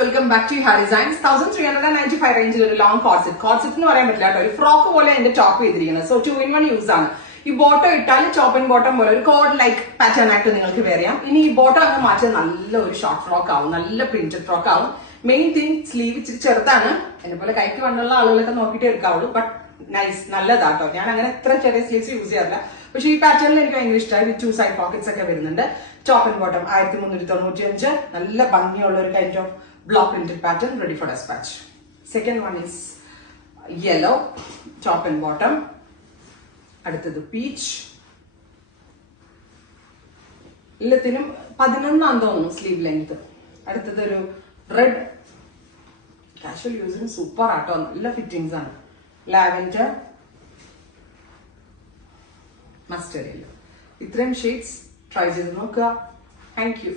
Welcome back to ഹാ designs. 1395 റേഞ്ചിൽ ഒരു ലോങ് കോർസെറ്റ് എന്ന് പറയാൻ പറ്റില്ല കേട്ടോ, ഒരു ഫ്രോക്ക് പോലെ എന്റെ ടോപ്പ് ചെയ്തിരിക്കുന്നത്. സോ 2-in-1 യൂസ് ആണ്. ഈ ബോട്ടം ഇട്ടാൽ ടോപ്പ് ആൻഡ് ബോട്ടം പോലെ ഒരു കോഡ് ലൈക്ക് പാറ്റേൺ ആയിട്ട് നിങ്ങൾക്ക് വെയർ ചെയ്യാം. ഇനി ഈ ബോട്ടം അങ്ങ് മാറ്റിയത് നല്ല ഒരു ഷോർട്ട് ഫ്രോക്ക് ആവും, നല്ല പ്രിന്റഡ് ഫ്രോക്ക് ആവും. മെയിൻ തിങ് സ്ലീവ് ഇച്ചിരി ചെറുതാണ്, എന്നെ പോലെ കൈക്ക് വണ്ണുള്ള ആളുകളൊക്കെ നോക്കിയിട്ട് എടുക്കാവുള്ളൂ. But nice, നല്ലതാട്ടോ. ഞാൻ അങ്ങനെ എത്ര ചെറിയ സ്ലീവ്സ് യൂസ് ചെയ്യാറില്ല, പക്ഷെ ഈ പാറ്റേണിൽ എനിക്ക് ഭയങ്കര ഇഷ്ടമായി. വിത്ത് 2 സൈഡ് പോക്കറ്റ്സ് ഒക്കെ വരുന്നുണ്ട്. ടോപ്പ് ആൻഡ് ബോട്ടം 1395, നല്ല ഭംഗിയുള്ള ഒരു kind of block printed pattern, ready for dispatch. Second one is yellow, top and bottom. അടുത്തത് പീച്ച്, എല്ലാത്തിനും 11 തോന്നുന്നു സ്ലീവ് ലെങ്ത്. അടുത്തത് ഒരു റെഡ്, കാഷ്വൽ യൂസിന് സൂപ്പർ ആട്ടോ, നല്ല ഫിറ്റിംഗ്സ് ആണ്. Lavender, mustard yellow. ഇത്രയും ഷെയ്ഡ്സ് ട്രൈ ചെയ്ത് നോക്കുക. Thank you.